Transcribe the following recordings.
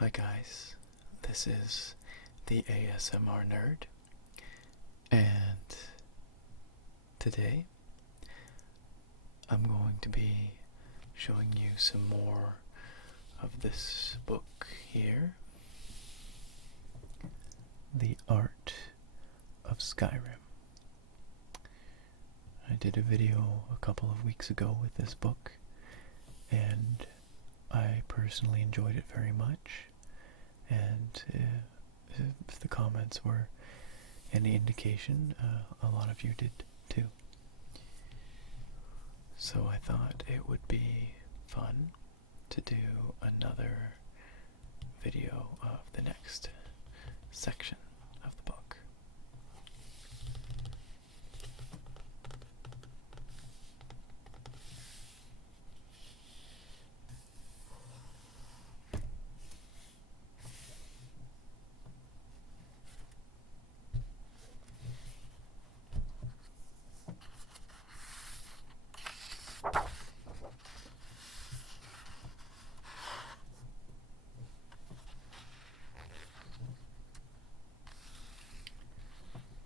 Hi guys, this is the ASMR Nerd, and today I'm going to be showing you some more of this book here, The Art of Skyrim. I did a video a couple of weeks ago with this book, and I personally enjoyed it very much, and if the comments were any indication, a lot of you did too. So I thought it would be fun to do another video of the next section of the book.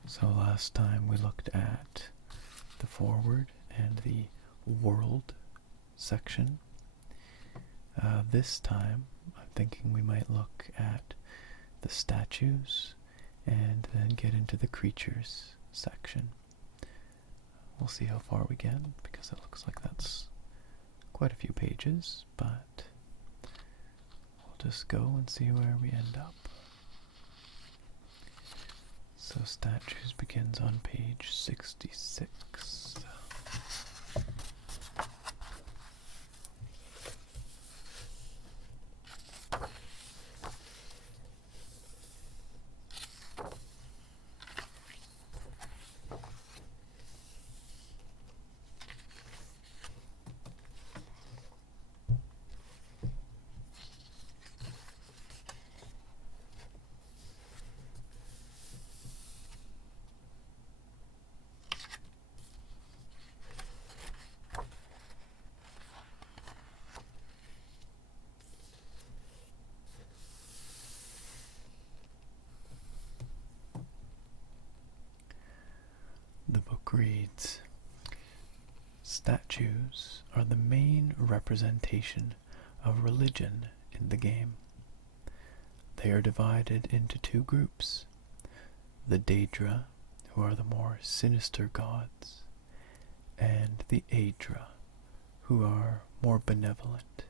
So last time we looked at the foreword and the world section. This time I'm thinking we might look at the statues and then get into the creatures section. We'll see how far we get, because it looks like that's quite a few pages, but we'll just go and see where we end up. So statues begins on page 66. The book reads, "Statues are the main representation of religion in the game. They are divided into two groups, the Daedra, who are the more sinister gods, and the Aedra, who are more benevolent.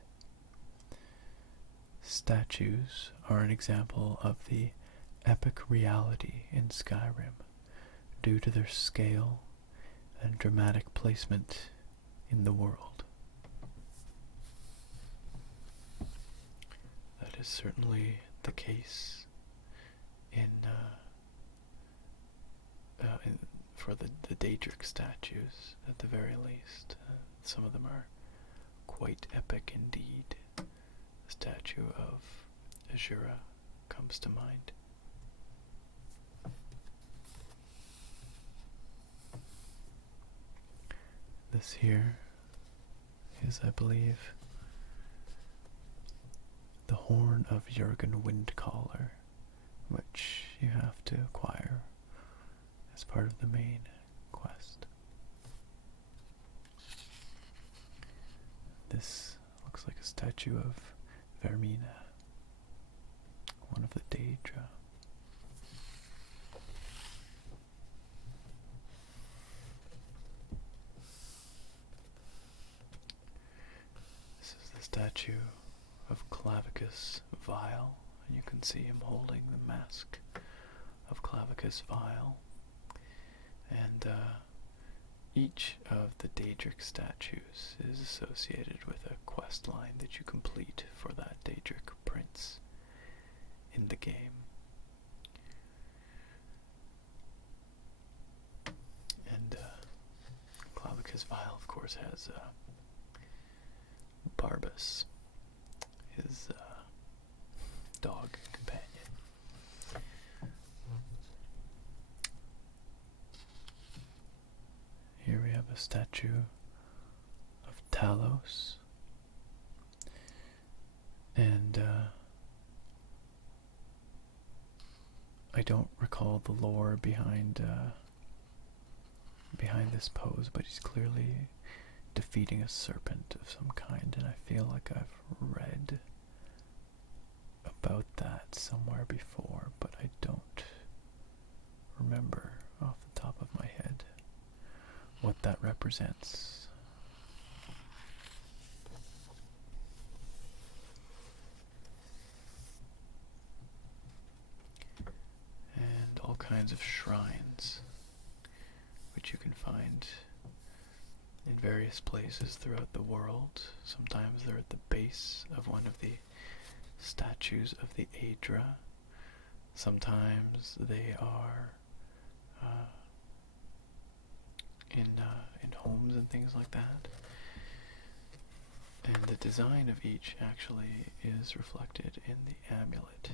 Statues are an example of the epic reality in Skyrim, due to their scale and dramatic placement in the world." That is certainly the case for the Daedric statues, at the very least. Some of them are quite epic indeed. The statue of Azura comes to mind. This here is, I believe, the horn of Jurgen Windcaller, which you have to acquire as part of the main quest. This looks like a statue of Vermina, one of the Daedra. Statue of Clavicus Vile, and you can see him holding the mask of Clavicus Vile. And each of the Daedric statues is associated with a quest line that you complete for that Daedric prince in the game. And Clavicus Vile, of course, has Barbas, his dog companion. Here we have a statue of Talos, and I don't recall the lore behind this pose, but he's clearly defeating a serpent of some kind, and I feel like I've read about that somewhere before, but I don't remember off the top of my head what that represents. And all kinds of shrines, which you can find in various places throughout the world. Sometimes they're at the base of one of the statues of the Aedra. Sometimes they are in homes and things like that. And the design of each actually is reflected in the amulet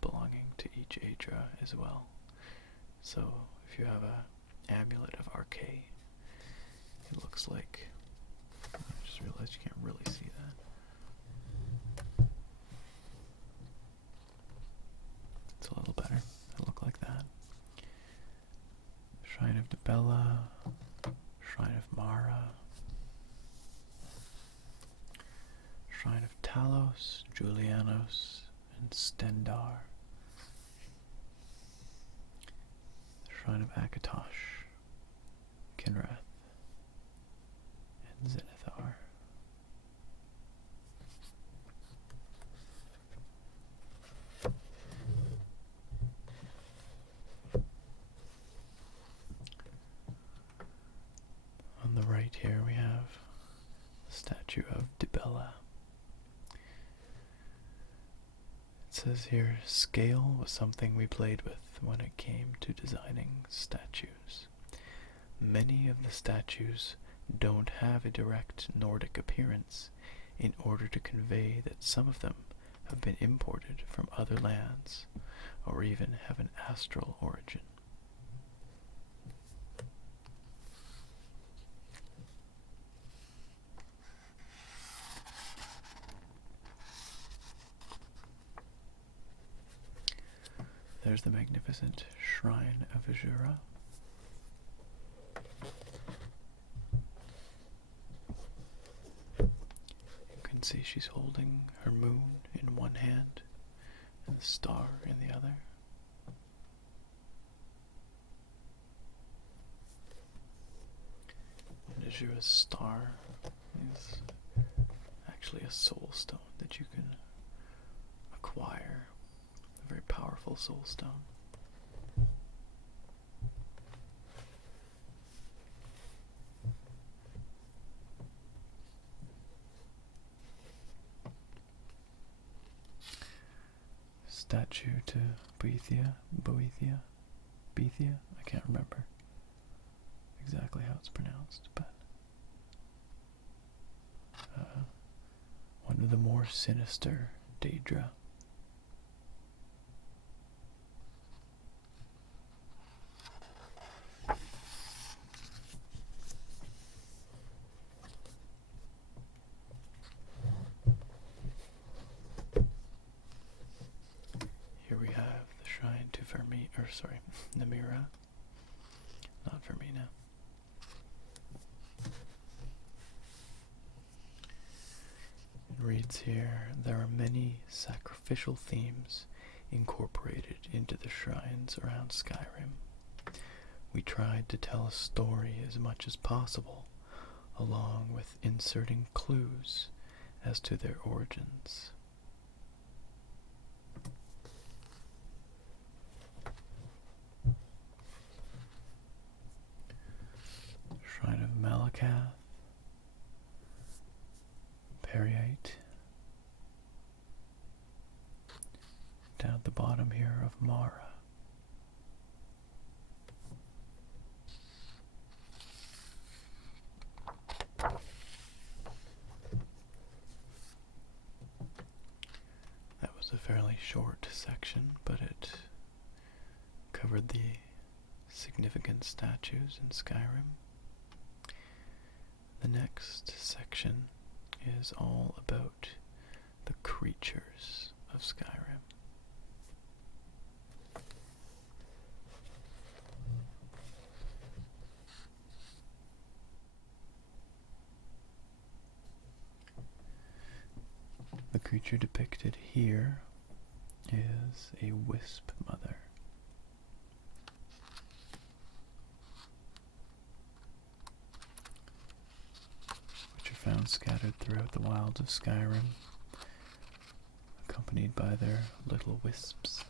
belonging to each Aedra as well. So if you have a amulet of Archay, it looks like, I just realized you can't really see that. It's a little better. It'll look like that. Shrine of Dibella, Shrine of Mara, Shrine of Talos, Julianos, and Stendar, Shrine of Akatosh, Kinrath, and Zenithar. On the right here we have the statue of Dibella. It says here, scale was something we played with when it came to designing statues. Many of the statues don't have a direct Nordic appearance in order to convey that some of them have been imported from other lands or even have an astral origin. There's the magnificent Shrine of Azura. You can see she's holding her moon in one hand and the star in the other. And Azura's star is actually a soul stone that you can acquire. A very powerful soul stone. Statue to Boethia, I can't remember exactly how it's pronounced, but one of the more sinister Daedra. Namira, not Vermina. It reads here, there are many sacrificial themes incorporated into the shrines around Skyrim. We tried to tell a story as much as possible, along with inserting clues as to their origins. Shrine of Malakath, Periite, down at the bottom here of Mara. That was a fairly short section, but it covered the significant statues in Skyrim. The next section is all about the creatures of Skyrim. creature depicted here is a wisp mother. Which are found scattered throughout the wilds of Skyrim, accompanied by their little wisps.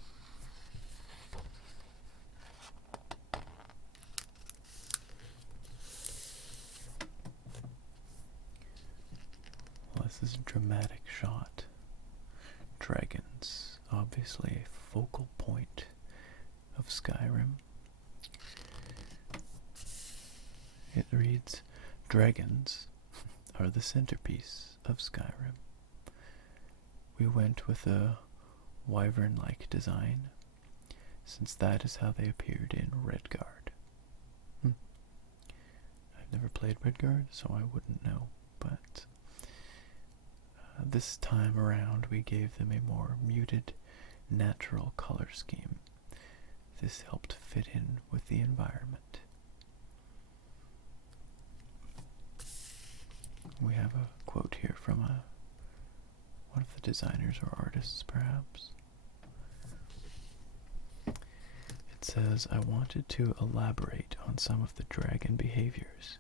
Well, this is a dramatic shot. Dragons, obviously a focal point of Skyrim. It reads, "Dragons are the centerpiece of Skyrim." We went with a wyvern-like design, since that is how they appeared in Redguard. I've never played Redguard, so I wouldn't know, but this time around we gave them a more muted, natural color scheme. This helped fit in with the environment. We have a quote here from one of the designers or artists, perhaps. It says, "I wanted to elaborate on some of the dragon behaviors,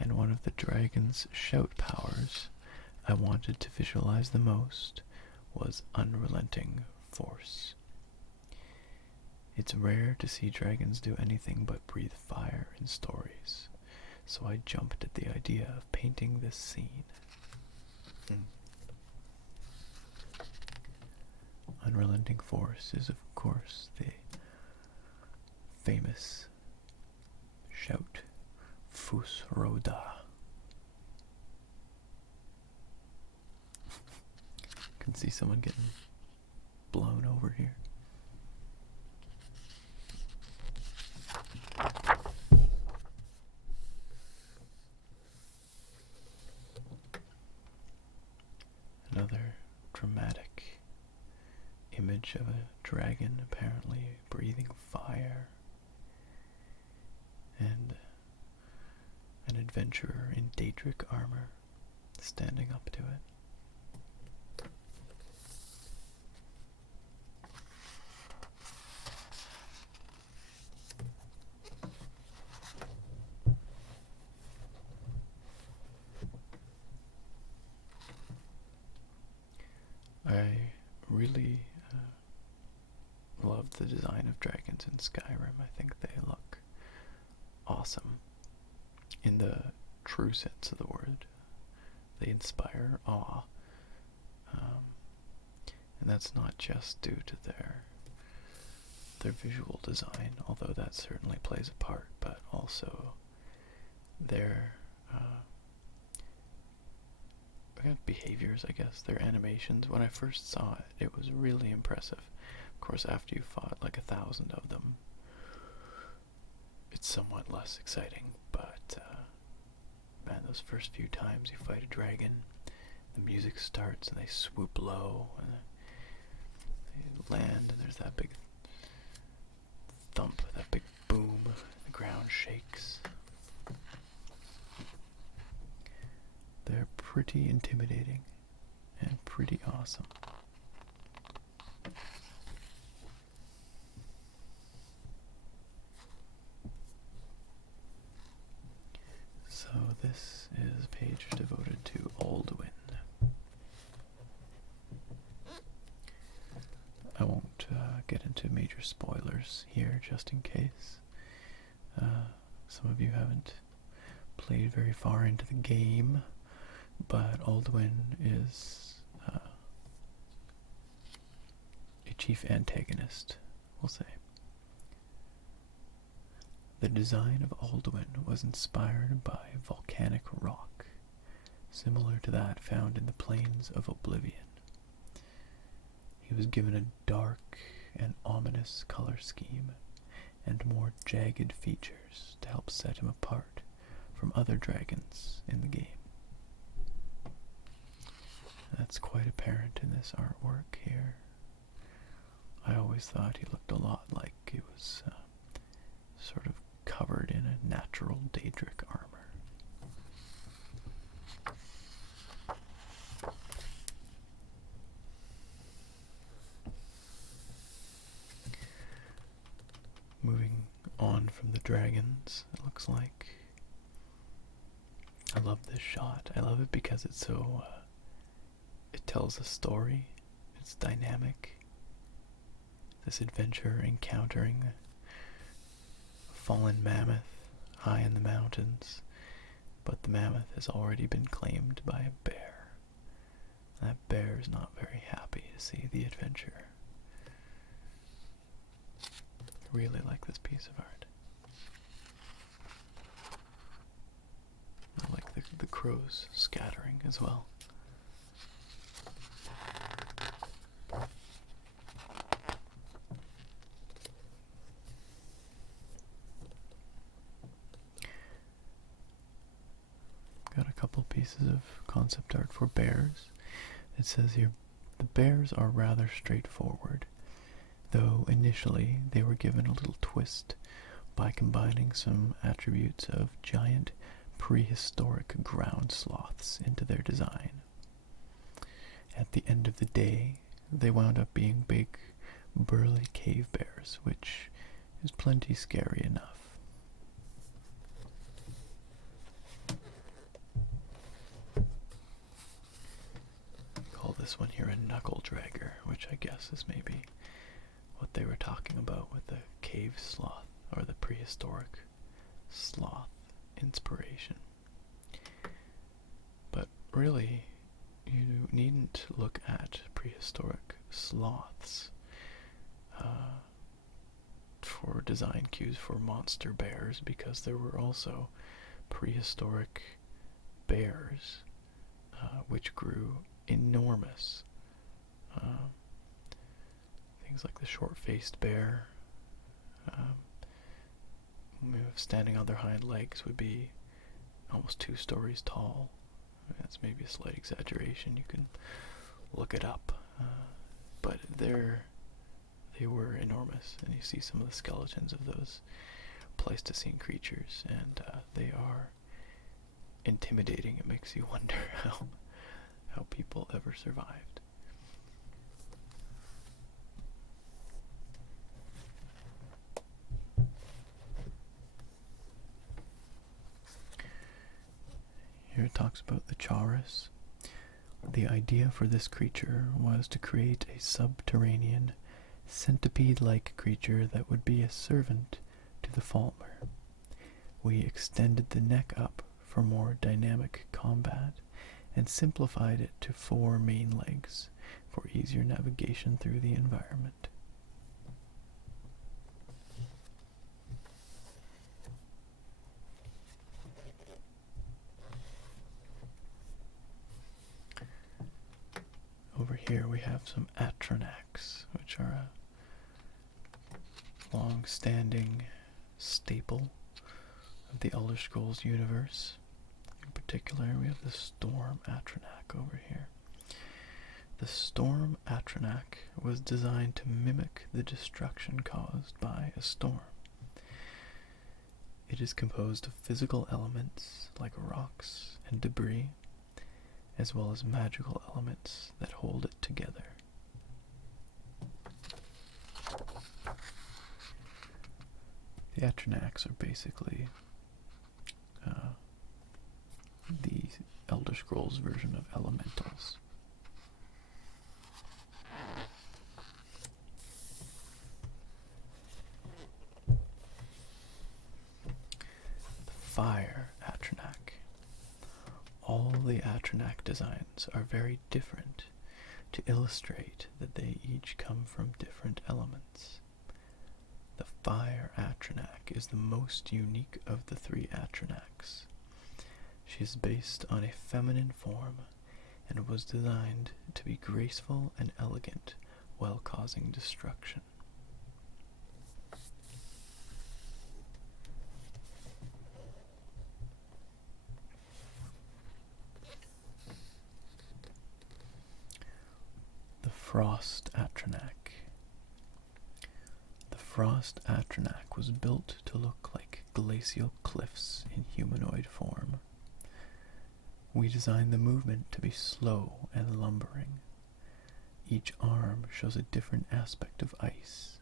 and one of the dragon's shout powers I wanted to visualize the most was unrelenting force. It's rare to see dragons do anything but breathe fire in stories, so I jumped at the idea of painting this scene." Unrelenting force is, of course, the famous shout, Fus Roda. Can see someone getting blown over here. Another dramatic image of a dragon apparently breathing fire, and an adventurer in Daedric armor standing up to it. I really love the design of dragons in Skyrim. I think they look awesome in the true sense of the word. They inspire awe, and that's not just due to their visual design, although that certainly plays a part, but also their behaviors, I guess, their animations. When I first saw it, it was really impressive. Of course, after you fought like 1,000 of them, it's somewhat less exciting, but man, those first few times you fight a dragon, the music starts and they swoop low and they land, and there's that big thump, that big boom, the ground shakes. They're pretty intimidating and pretty awesome. So this is a page devoted to Alduin. I won't get into major spoilers here, just in case some of you haven't played very far into the game, but Alduin is a chief antagonist, we'll say. The design of Alduin was inspired by volcanic rock, similar to that found in the Plains of Oblivion. He was given a dark and ominous color scheme and more jagged features to help set him apart from other dragons in the game. That's quite apparent in this artwork here. I always thought he looked a lot like he was sort of covered in a natural Daedric armor. from the dragons, it looks like. I love this shot. I love it because it's so, it tells a story. It's dynamic. This adventure encountering a fallen mammoth high in the mountains, but the mammoth has already been claimed by a bear. That bear is not very happy to see the adventure. I really like this piece of art. I like the crows scattering as well. Got a couple pieces of concept art for bears. It says here, the bears are rather straightforward, though initially they were given a little twist by combining some attributes of giant prehistoric ground sloths into their design. At the end of the day, they wound up being big, burly cave bears, which is plenty scary enough. Call this one here a knuckle dragger, which I guess is maybe what they were talking about with the cave sloth, or the prehistoric sloth inspiration. But really, you needn't look at prehistoric sloths for design cues for monster bears, because there were also prehistoric bears which grew enormous. Things like the short-faced bear, standing on their hind legs, would be almost 2 stories tall. That's maybe a slight exaggeration. You can look it up, but they were enormous, and you see some of the skeletons of those Pleistocene creatures, and they are intimidating. It makes you wonder how people ever survived. Here it talks about the Chaurus. The idea for this creature was to create a subterranean, centipede-like creature that would be a servant to the Falmer. We extended the neck up for more dynamic combat and simplified it to 4 main legs for easier navigation through the environment. Over here we have some Atronachs, which are a long-standing staple of the Elder Scrolls universe. In particular, we have the Storm Atronach over here. The Storm Atronach was designed to mimic the destruction caused by a storm. It is composed of physical elements like rocks and debris, as well as magical elements that hold it together. The Atronachs are basically the Elder Scrolls version of elementals. The Fire Atronach. All the Atronach designs are very different to illustrate that they each come from different elements. The Fire Atronach is the most unique of the 3 Atronachs. She is based on a feminine form and was designed to be graceful and elegant while causing destruction. The Frost Atronach. The Frost Atronach was built to look like glacial cliffs in humanoid form. We designed the movement to be slow and lumbering. Each arm shows a different aspect of ice.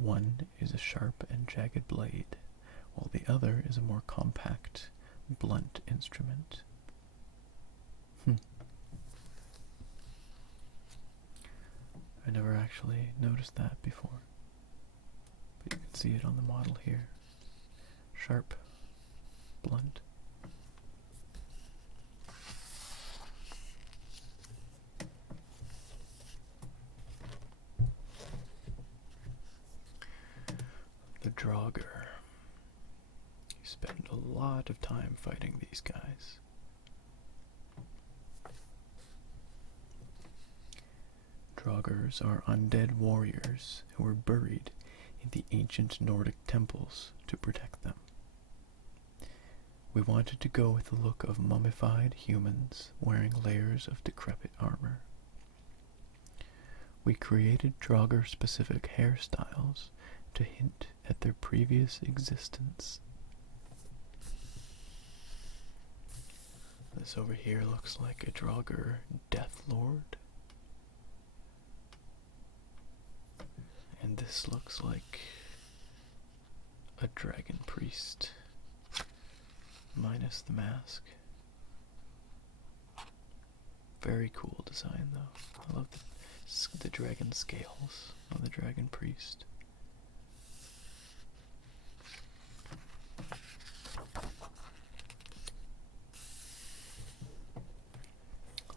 One is a sharp and jagged blade, while the other is a more compact, blunt instrument. I never actually noticed that before, but you can see it on the model here. Sharp, blunt. The Draugr. You spend a lot of time fighting these guys. Draugrs are undead warriors who were buried in the ancient Nordic temples to protect them. We wanted to go with the look of mummified humans wearing layers of decrepit armor. We created Draugr-specific hairstyles to hint at their previous existence. This over here looks like a Draugr Death Lord. And this looks like a dragon priest, minus the mask. Very cool design though. I love the dragon scales on the dragon priest.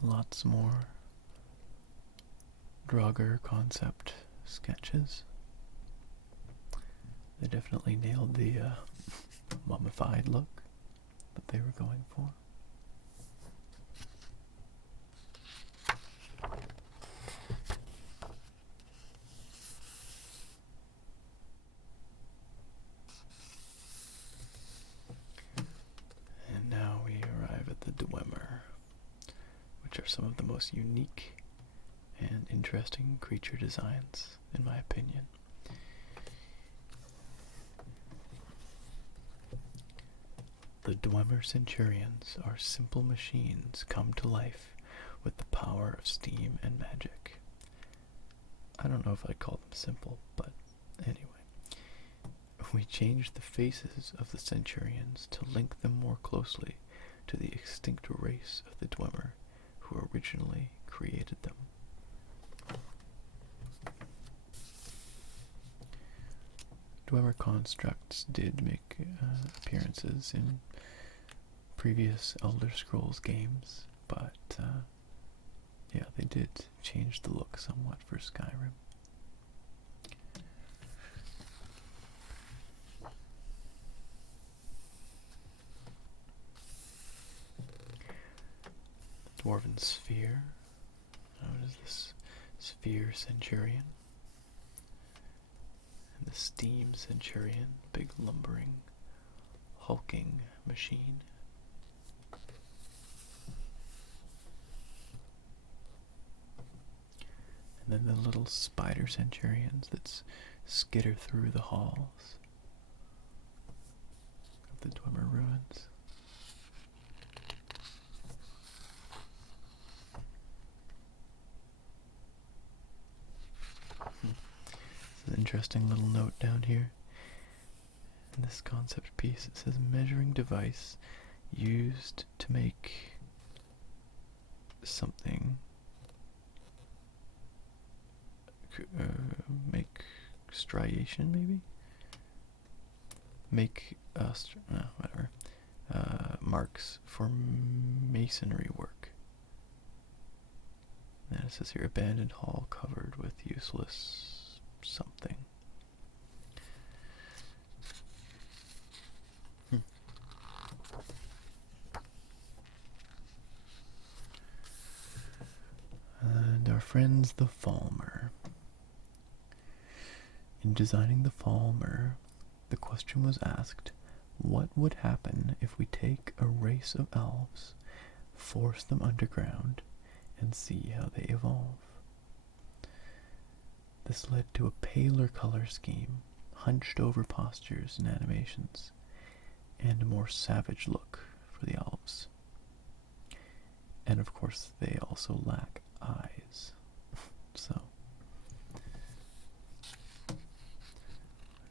Lots more Draugr concept sketches. They definitely nailed the mummified look that they were going for. And now we arrive at the Dwemer, which are some of the most unique and interesting creature designs, in my opinion. The Dwemer Centurions are simple machines come to life with the power of steam and magic. I don't know if I'd call them simple, but anyway. We changed the faces of the Centurions to link them more closely to the extinct race of the Dwemer who originally created them. Dwemer constructs did make appearances in previous Elder Scrolls games, but yeah, they did change the look somewhat for Skyrim. Dwarven Sphere. What is this? Sphere Centurion. And the Steam Centurion, big lumbering, hulking machine. And then the little spider Centurions that skitter through the halls of the Dwemer ruins. An interesting little note down here in this concept piece. It says measuring device used to make something make striation, maybe make whatever marks for masonry work. And it says here abandoned hall covered with useless something. And our friends the Falmer. In designing the Falmer, the question was asked, what would happen if we take a race of elves, force them underground, and see how they evolve? This led to a paler color scheme, hunched over postures and animations, and a more savage look for the elves. And of course, they also lack eyes. So,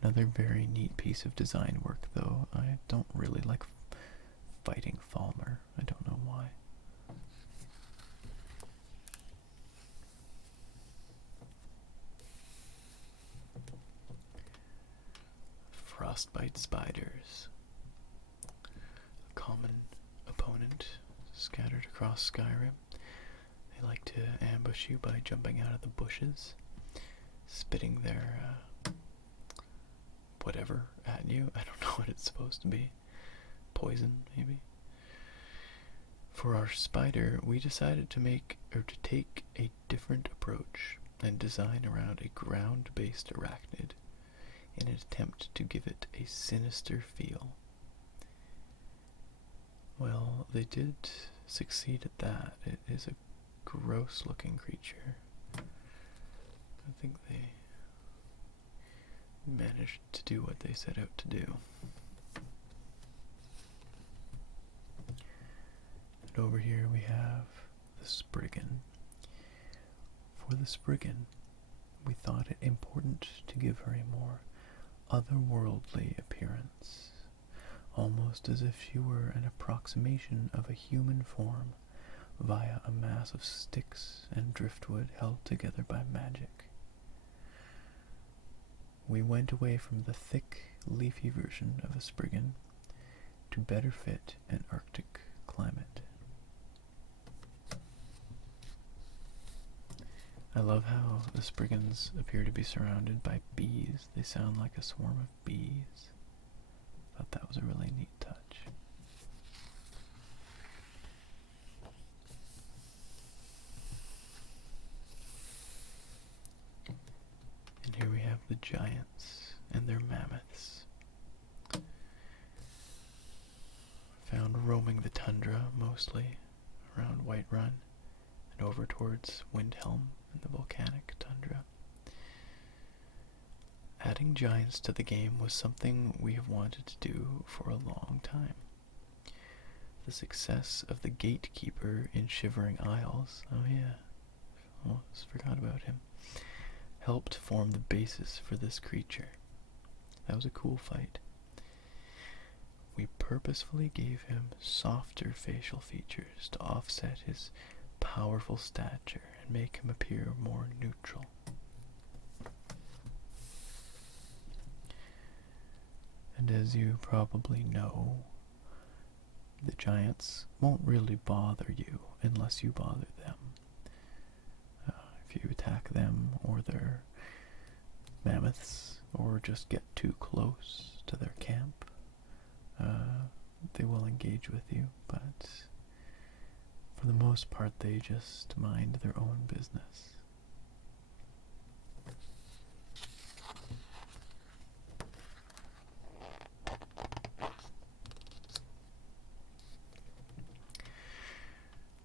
Another very neat piece of design work, though. I don't really like fighting Falmer. I don't know why. Frostbite spiders. A common opponent scattered across Skyrim. They like to ambush you by jumping out of the bushes, spitting their whatever at you. I don't know what it's supposed to be. Poison, maybe? For our spider, we decided to take a different approach and design around a ground-based arachnid in an attempt to give it a sinister feel. Well, they did succeed at that. It is a gross-looking creature. I think they managed to do what they set out to do. And over here we have the Spriggan. For the Spriggan, we thought it important to give her a more otherworldly appearance, almost as if she were an approximation of a human form via a mass of sticks and driftwood held together by magic. We went away from the thick, leafy version of a Spriggan to better fit an Arctic climate. I love how the Spriggans appear to be surrounded by bees. They sound like a swarm of bees. Thought that was a really neat touch. And here we have the giants and their mammoths. Found roaming the tundra mostly around Whiterun and over towards Windhelm and the volcanic tundra. Adding giants to the game was something we have wanted to do for a long time. The success of the Gatekeeper in Shivering Isles, oh yeah, almost forgot about him, helped form the basis for this creature. That was a cool fight. We purposefully gave him softer facial features to offset his powerful stature and make him appear more neutral. And as you probably know, the giants won't really bother you unless you bother them. If you attack them or their mammoths or just get too close to their camp, they will engage with you, but for the most part they just mind their own business.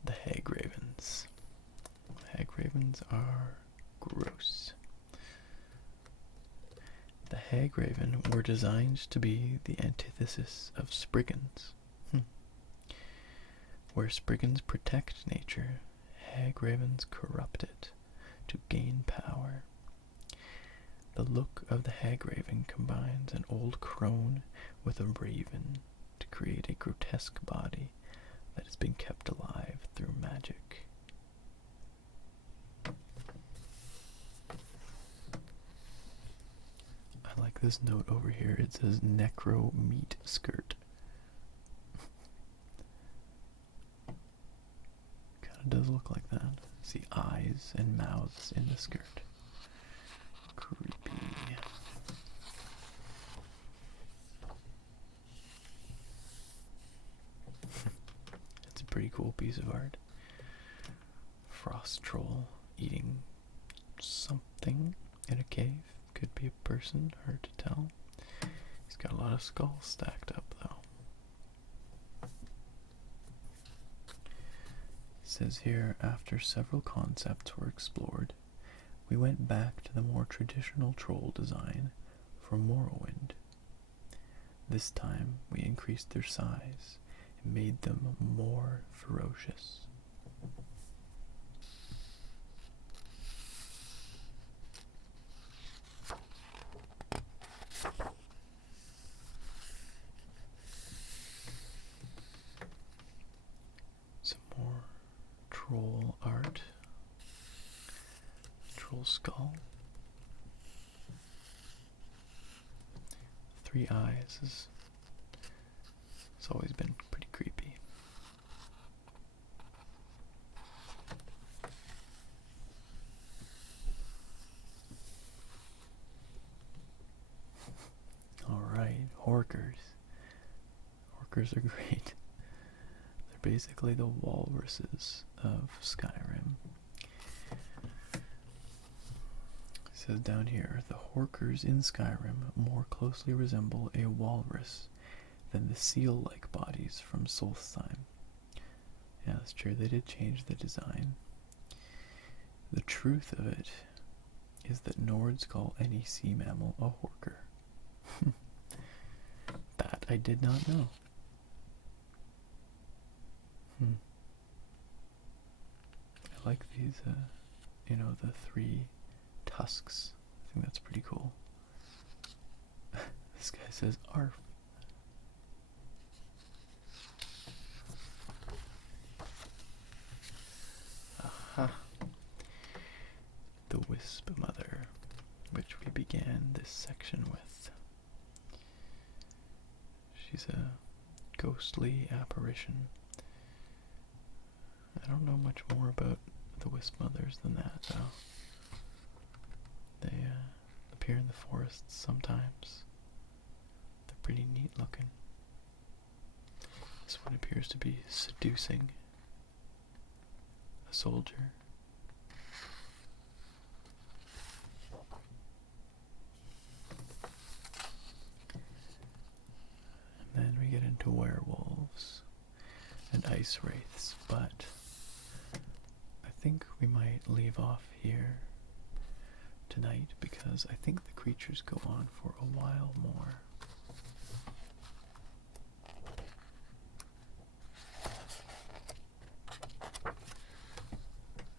The Hagravens. Hagravens are gross. The Hagraven were designed to be the antithesis of Spriggans. Where Spriggans protect nature, Hagravens corrupt it to gain power. The look of the Hagraven combines an old crone with a raven to create a grotesque body that has been kept alive through magic. I like this note over here. It says Necro Meat Skirt. Kinda does look like that. See eyes and mouths in the skirt. Creepy. It's a pretty cool piece of art. Frost troll eating something in a cave. Could be a person, hard to tell. He's got a lot of skulls stacked up though. It says here, after several concepts were explored, we went back to the more traditional troll design for Morrowind. This time we increased their size and made them more ferocious. skull. 3 eyes it's always been pretty creepy. Alright, Horkers. Horkers are great. They're basically the walruses of Skyrim. It says down here, the Horkers in Skyrim more closely resemble a walrus than the seal-like bodies from Solstheim. Yeah, that's true, they did change the design. The truth of it is that Nords call any sea mammal a Horker. That I did not know. I like these, the 3 tusks. I think that's pretty cool. This guy says ARF. Aha. The Wisp Mother, which we began this section with. She's a ghostly apparition. I don't know much more about the Wisp Mothers than that, though. They appear in the forests sometimes. They're pretty neat looking. This one appears to be seducing a soldier. And then we get into werewolves and ice wraiths, but I think we might leave off here tonight because I think the creatures go on for a while more.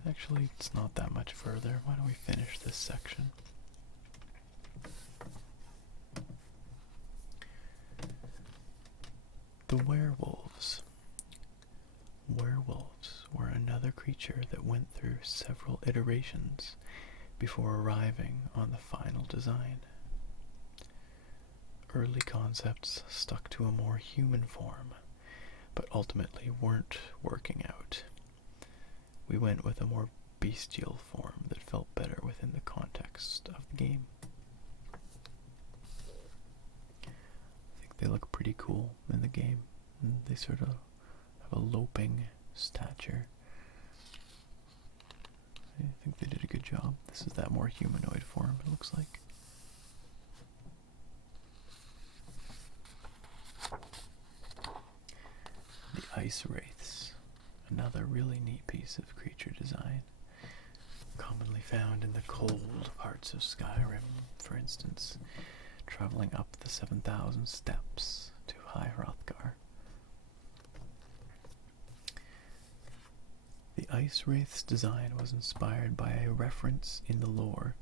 Actually, it's not that much further. Why don't we finish this section? The werewolves. Werewolves were another creature that went through several iterations before arriving on the final design. Early concepts stuck to a more human form, but ultimately weren't working out. We went with a more bestial form that felt better within the context of the game. I think they look pretty cool in the game. They sort of have a loping stature. I think they did a good job. This is that more humanoid form, it looks like. The ice wraiths. Another really neat piece of creature design. Commonly found in the cold parts of Skyrim, for instance, traveling up the 7,000 steps to High Hrothgar. The Ice Wraith's design was inspired by a reference in the lore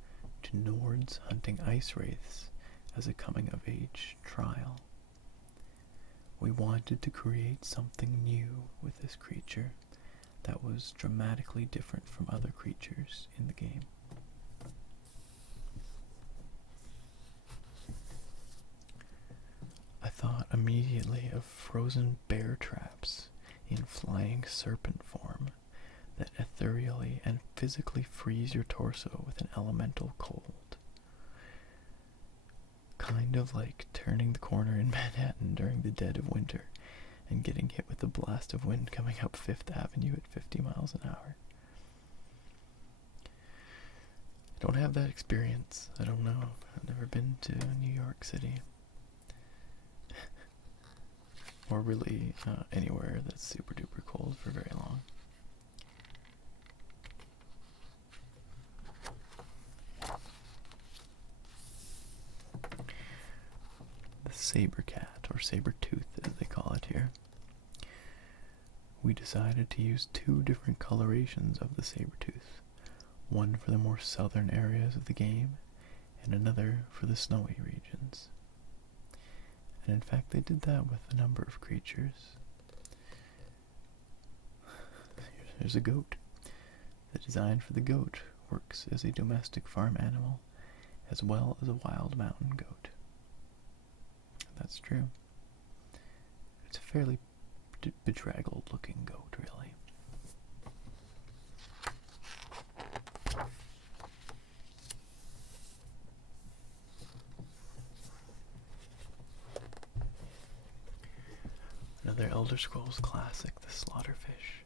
to Nords hunting ice wraiths as a coming-of-age trial. We wanted to create something new with this creature that was dramatically different from other creatures in the game. I thought immediately of frozen bear traps in flying serpent form that ethereally and physically freeze your torso with an elemental cold. Kind of like turning the corner in Manhattan during the dead of winter and getting hit with a blast of wind coming up 5th Avenue at 50 miles an hour. I don't have that experience. I don't know. I've never been to New York City. Or really anywhere that's super duper cold for very long. Saber cat, or saber tooth as they call it here. We decided to use 2 different colorations of the saber tooth, one for the more southern areas of the game, and another for the snowy regions. And in fact, they did that with a number of creatures. Here's a goat. The design for the goat works as a domestic farm animal as well as a wild mountain goat. That's true. It's a fairly bedraggled looking goat, really. Another Elder Scrolls classic, the slaughterfish.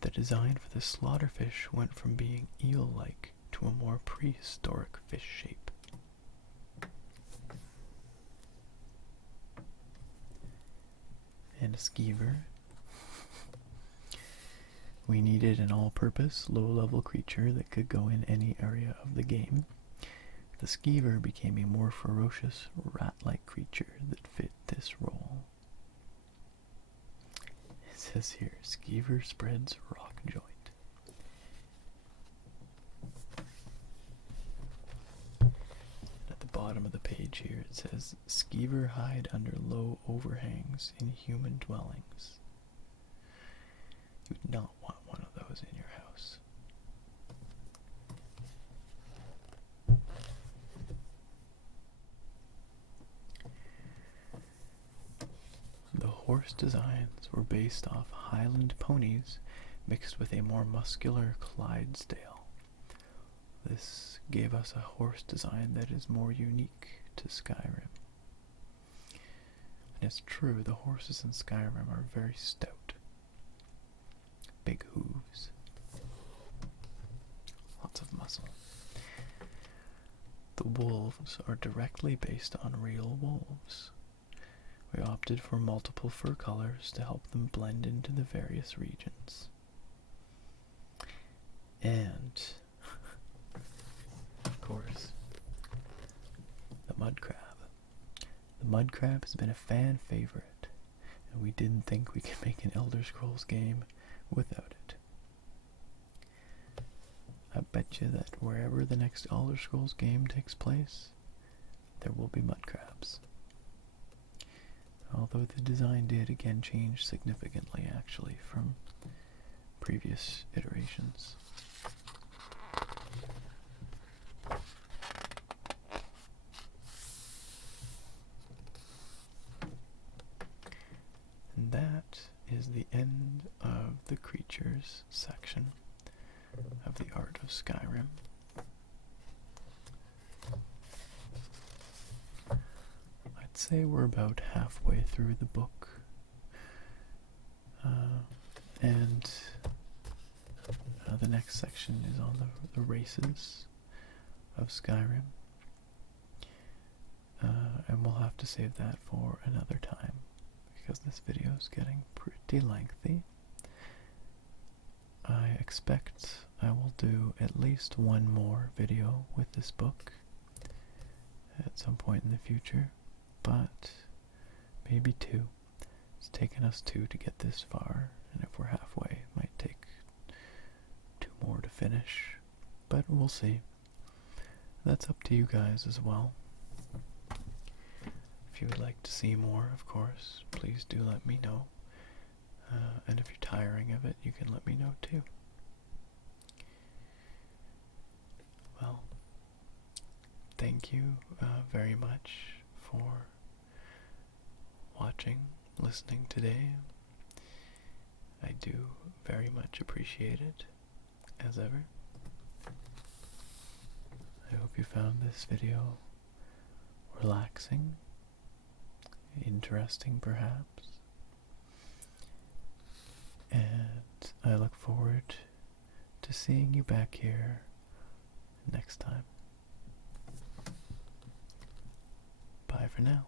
The design for the slaughterfish went from being eel-like to a more prehistoric fish shape. And a skeever. We needed an all-purpose, low-level creature that could go in any area of the game. The skeever became a more ferocious, rat-like creature that fit this role. It says here, skeever spreads rock joint. At the bottom of the page here it says, skeever hide under low overhangs in human dwellings. You would not want one of those in your house. The horse designs were based off Highland ponies mixed with a more muscular Clydesdale. This gave us a horse design that is more unique to Skyrim. And it's true, the horses in Skyrim are very stout. Big hooves. Lots of muscle. The wolves are directly based on real wolves. We opted for multiple fur colors to help them blend into the various regions. And, of course, the mud crab. The mud crab has been a fan favorite, and we didn't think we could make an Elder Scrolls game without it. I bet you that wherever the next Elder Scrolls game takes place, there will be mud crabs. Although the design did again change significantly, actually, from previous iterations. And that is the end of the creatures section of the Art of Skyrim. I'd say we're about halfway through the book, and the next section is on the races of Skyrim, and we'll have to save that for another time because this video is getting pretty lengthy. I expect I will do at least one more video with this book at some point in the future, but maybe two. It's taken us two to get this far, and if we're halfway, it might take two more to finish, but we'll see. That's up to you guys as well. If you would like to see more, of course, please do let me know. And if you're tiring of it, you can let me know too. Well, thank you very much for watching, listening today. I do very much appreciate it, as ever. I hope you found this video relaxing, interesting perhaps, and I look forward to seeing you back here next time. Bye for now.